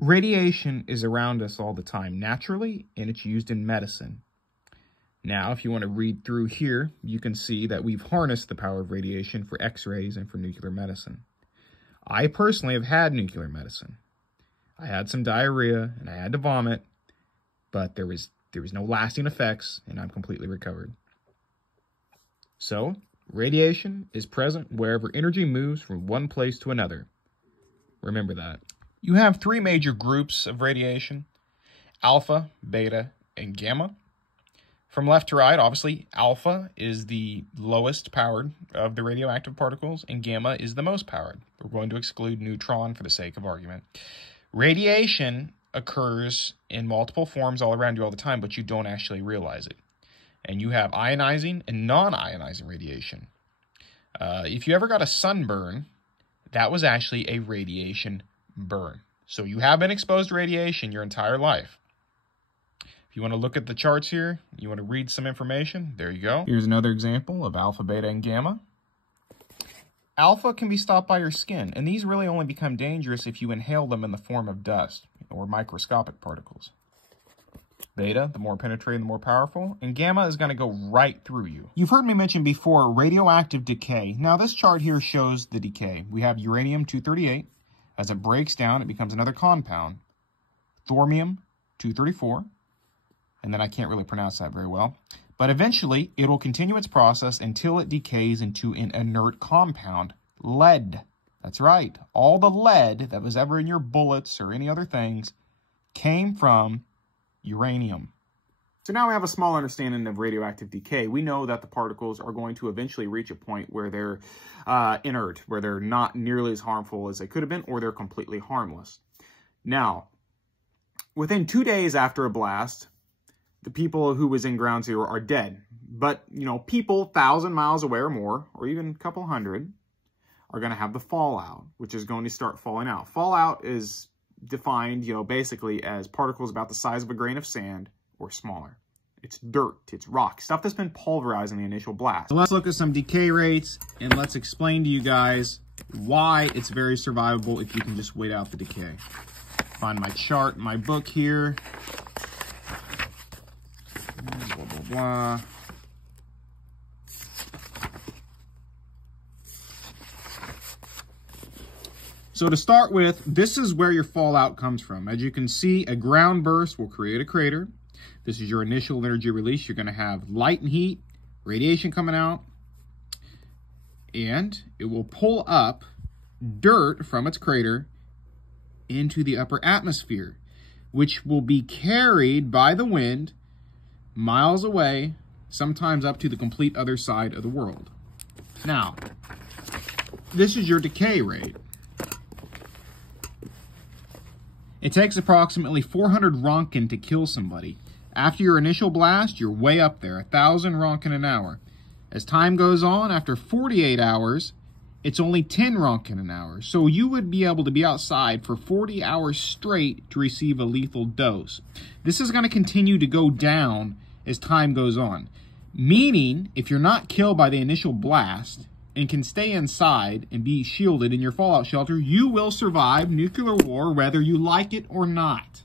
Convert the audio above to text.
Radiation is around us all the time naturally, and it's used in medicine. Now, if you want to read through here, you can see that we've harnessed the power of radiation for X-rays and for nuclear medicine. I personally have had nuclear medicine. I had some diarrhea and I had to vomit, but there was no lasting effects and I'm completely recovered. So, radiation is present wherever energy moves from one place to another. Remember that. You have three major groups of radiation: alpha, beta, and gamma. From left to right, obviously, alpha is the lowest powered of the radioactive particles, and gamma is the most powered. We're going to exclude neutron for the sake of argument. Radiation occurs in multiple forms all around you all the time, but you don't actually realize it. And you have ionizing and non-ionizing radiation. If you ever got a sunburn, that was actually a radiation burn. So you have been exposed to radiation your entire life. If you want to look at the charts here, you want to read some information, there you go. Here's another example of alpha, beta, and gamma. Alpha can be stopped by your skin, and these really only become dangerous if you inhale them in the form of dust or microscopic particles. Beta, the more penetrating, the more powerful, and gamma is going to go right through you. You've heard me mention before radioactive decay. Now this chart here shows the decay. We have uranium-238. As it breaks down, it becomes another compound, thorium-234. And then I can't really pronounce that very well. But eventually, it will continue its process until it decays into an inert compound, lead. That's right. All the lead that was ever in your bullets or any other things came from uranium. So now we have a small understanding of radioactive decay. We know that the particles are going to eventually reach a point where they're inert, where they're not nearly as harmful as they could have been, or they're completely harmless. Now, within 2 days after a blast, the people who was in ground zero are dead. But, people 1,000 miles away or more, or even a couple hundred, are going to have the fallout, which is going to start falling out. Fallout is defined, basically as particles about the size of a grain of sand or smaller. It's dirt, it's rock, stuff that's been pulverized in the initial blast. So let's look at some decay rates, and let's explain to you guys why it's very survivable if you can just wait out the decay. Find my chart, my book here. Blah, blah, blah. So to start with, this is where your fallout comes from. As you can see, a ground burst will create a crater. This is your initial energy release. You're going to have light and heat, radiation coming out, and it will pull up dirt from its crater into the upper atmosphere, which will be carried by the wind miles away, sometimes up to the complete other side of the world. Now, this is your decay rate. It takes approximately 400 Roentgen to kill somebody. After your initial blast, you're way up there, 1,000 Roentgen an hour. As time goes on, after 48 hours, it's only 10 Roentgen an hour. So you would be able to be outside for 40 hours straight to receive a lethal dose. This is going to continue to go down as time goes on. Meaning, if you're not killed by the initial blast and can stay inside and be shielded in your fallout shelter, you will survive nuclear war whether you like it or not.